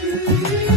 Thank you.